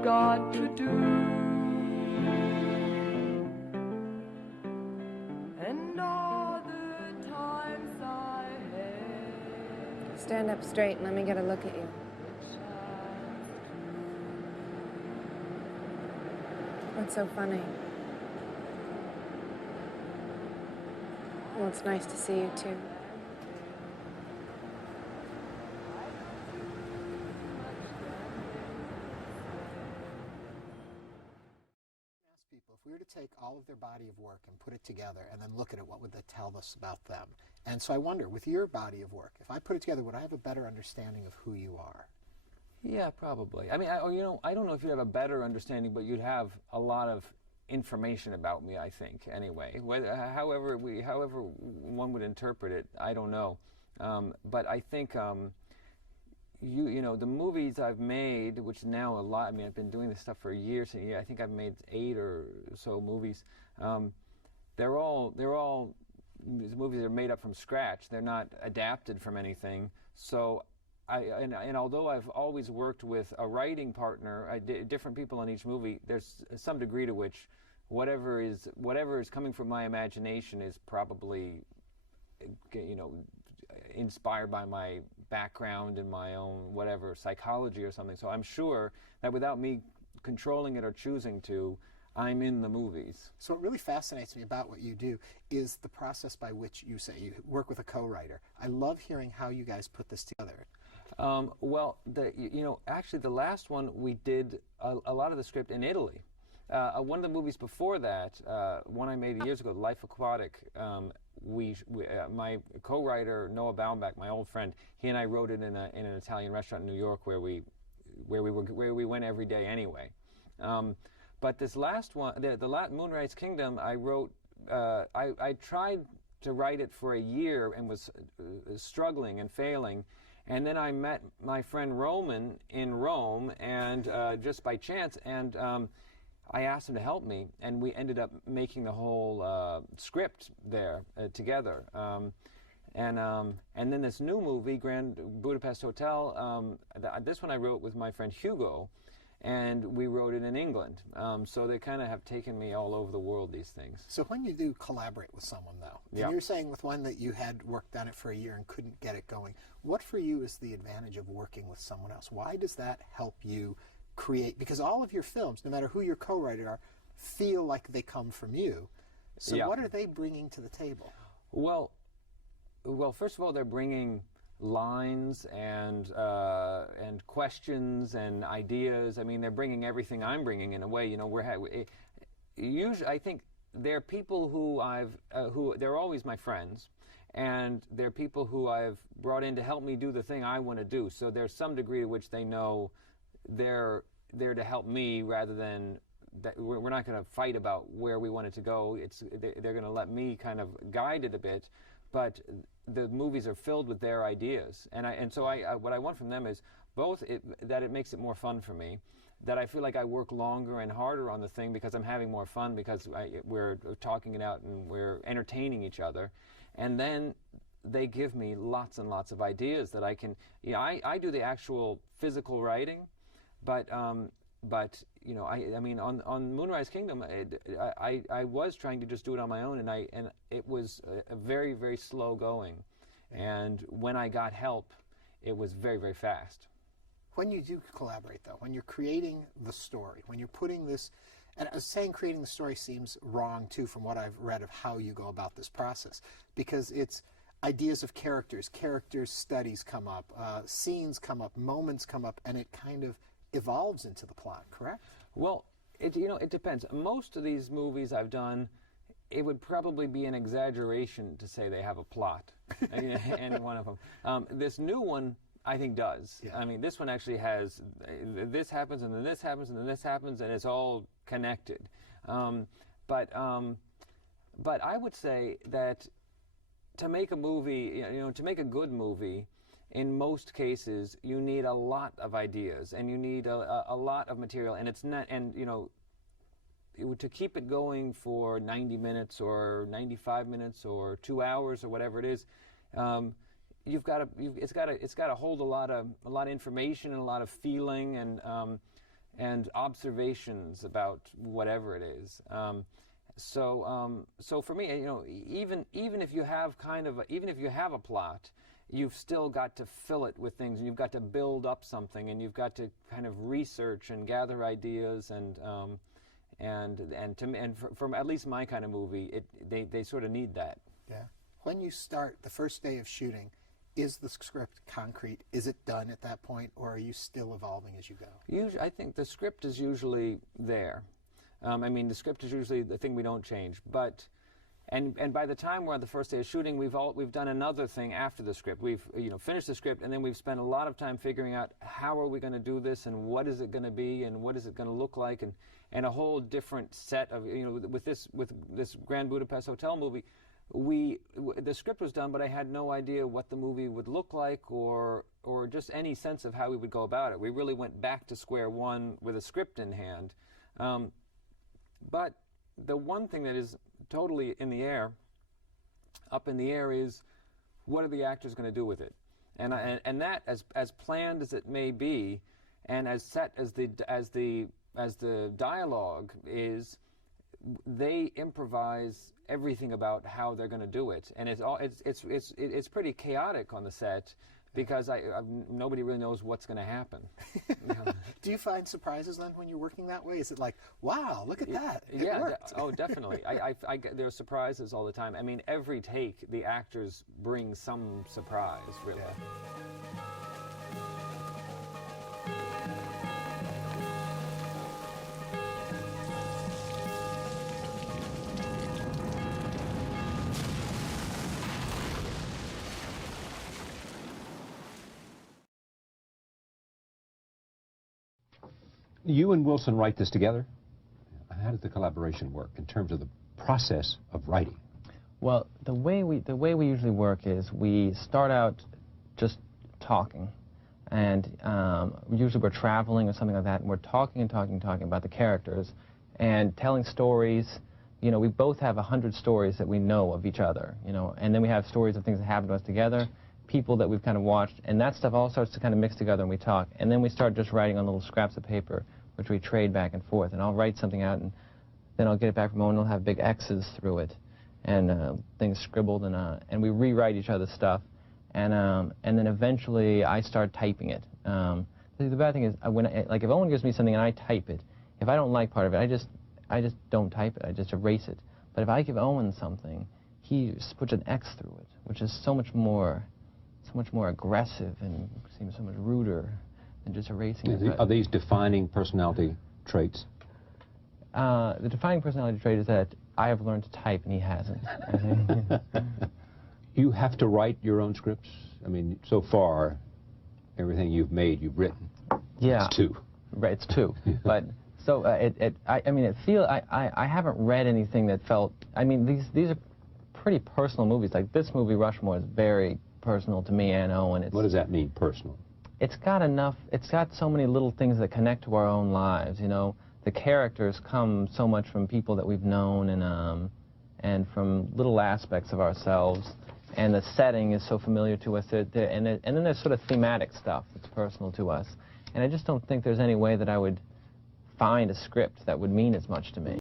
I've got to do. And all the times I had. Stand up straight and let me get a look at you. What's so funny? Well, it's nice to see you, too. People, if we were to take all of their body of work and put it together and then look at it, what would that tell us about them? And so I wonder, with your body of work, if I put it together, would I have a better understanding of who you are? Yeah, probably. I mean, I don't know if you'd have a better understanding, but you'd have a lot of information about me, I think, anyway. However one would interpret it, I don't know. But I think you know, the movies I've made, which now a lot, I mean, I've been doing this stuff for years and I think I've made 8 or so movies. They're all these movies are made up from scratch. They're not adapted from anything. So and although I've always worked with a writing partner, different people on each movie, there's some degree to which whatever is coming from my imagination is probably, you know, inspired by my background and my own whatever psychology or something. So I'm sure that without me controlling it or choosing to, I'm in the movies. So what really fascinates me about what you do is the process by which you say you work with a co-writer. I love hearing how you guys put this together. Well, you know, actually the last one we did a lot of the script in Italy. One of the movies before that, one I made years ago, Life Aquatic, my co-writer Noah Baumbach, my old friend, he and I wrote it in an Italian restaurant in New York where we went every day anyway. But this last one, the Moonrise Kingdom, I wrote. I tried to write it for a year and was struggling and failing. And then I met my friend Roman in Rome, and just by chance, and I asked him to help me, and we ended up making the whole script there together. And then this new movie, Grand Budapest Hotel, this one I wrote with my friend Hugo, and we wrote it in England. So they kind of have taken me all over the world, these things. So when you do collaborate with someone, though, yeah. And you're saying with one that you had worked on it for a year and couldn't get it going, what for you is the advantage of working with someone else? Why does that help you create? Because all of your films, no matter who your co-writer are, feel like they come from you. So yeah. What are they bringing to the table? Well, first of all, they're bringing lines and questions and ideas. I mean, they're bringing everything I'm bringing in a way. You know, usually I think they're people who they're always my friends, and they're people who I've brought in to help me do the thing I want to do. So there's some degree to which they know they're there to help me rather than that we're not going to fight about where we want it to go. They're going to let me kind of guide it a bit, but the movies are filled with their ideas, and so what I want from them is both that it makes it more fun for me, that I feel like I work longer and harder on the thing because I'm having more fun because we're talking it out and we're entertaining each other, and then they give me lots and lots of ideas that I can. You know, I do the actual physical writing, but you know, I mean, on Moonrise Kingdom, I was trying to just do it on my own, and it was a very, very slow going, and when I got help, it was very, very fast. When you do collaborate, though, when you're creating the story, when you're putting this, and I was saying creating the story seems wrong too from what I've read of how you go about this process, because it's ideas of characters studies come up, scenes come up, moments come up, and it kind of evolves into the plot, correct? Well, you know, it depends. Most of these movies I've done, it would probably be an exaggeration to say they have a plot, any one of them. This new one, I think, does. Yeah. I mean, this one actually has, this happens, and then this happens, and then this happens, and it's all connected. But I would say that to make a movie, you know, to make a good movie, in most cases, you need a lot of ideas, and you need a lot of material, and it's not, and you know, to keep it going for 90 minutes or 95 minutes or 2 hours or whatever it is, it's got to hold a lot of information and a lot of feeling, and observations about whatever it is. So for me, you know, even if you have even if you have a plot, you've still got to fill it with things, and you've got to build up something, and you've got to kind of research and gather ideas, and from at least my kind of movie, they sort of need that. Yeah. When you start the first day of shooting, is the script concrete? Is it done at that point, or are you still evolving as you go? Usually, I think the script is usually there. I mean, the script is usually the thing we don't change. But, and by the time we're on the first day of shooting, we've done another thing after the script. We've finished the script, and then we've spent a lot of time figuring out how are we going to do this, and what is it going to be, and what is it going to look like, and a whole different set of, you know, with this Grand Budapest Hotel movie. The script was done, but I had no idea what the movie would look like, or just any sense of how we would go about it. We really went back to square one with a script in hand. But the one thing that is totally up in the air, is what are the actors going to do with it? And that, as planned as it may be, and as set as the dialogue is, they improvise everything about how they're going to do it, and it's pretty chaotic on the set, because nobody really knows what's going to happen. Do you find surprises then when you're working that way? Is it like, wow, look at that, it yeah, worked? Oh, definitely. There are surprises all the time. I mean, every take, the actors bring some surprise, really. Yeah. You and Wilson write this together. How does the collaboration work in terms of the process of writing? Well, the way we usually work is we start out just talking, and usually we're traveling or something like that, and we're talking about the characters and telling stories. You know, we both have 100 stories that we know of each other, you know, and then we have stories of things that happened to us together, people that we've kind of watched, and that stuff all starts to kind of mix together, and we talk, and then we start just writing on little scraps of paper, which we trade back and forth, and I'll write something out, and then I'll get it back from Owen, and he'll have big X's through it, and things scribbled, and we rewrite each other's stuff, and then eventually I start typing it. The bad thing is, like if Owen gives me something and I type it, if I don't like part of it, I just don't type it, I just erase it. But if I give Owen something, he just puts an X through it, which is so much more aggressive and seems so much ruder than just erasing it. Are these defining personality traits? The defining personality trait is that I have learned to type and he hasn't. I think. You have to write your own scripts? I mean, so far, everything you've made, you've written. Yeah. It's two. Right, it's two. But so I haven't read anything that felt. I mean, these are pretty personal movies. Like this movie, Rushmore, is very personal to me and Owen. What does that mean, personal? It's got so many little things that connect to our own lives, you know. The characters come so much from people that we've known, and from little aspects of ourselves, and the setting is so familiar to us, and then there's sort of thematic stuff that's personal to us. And I just don't think there's any way that I would find a script that would mean as much to me.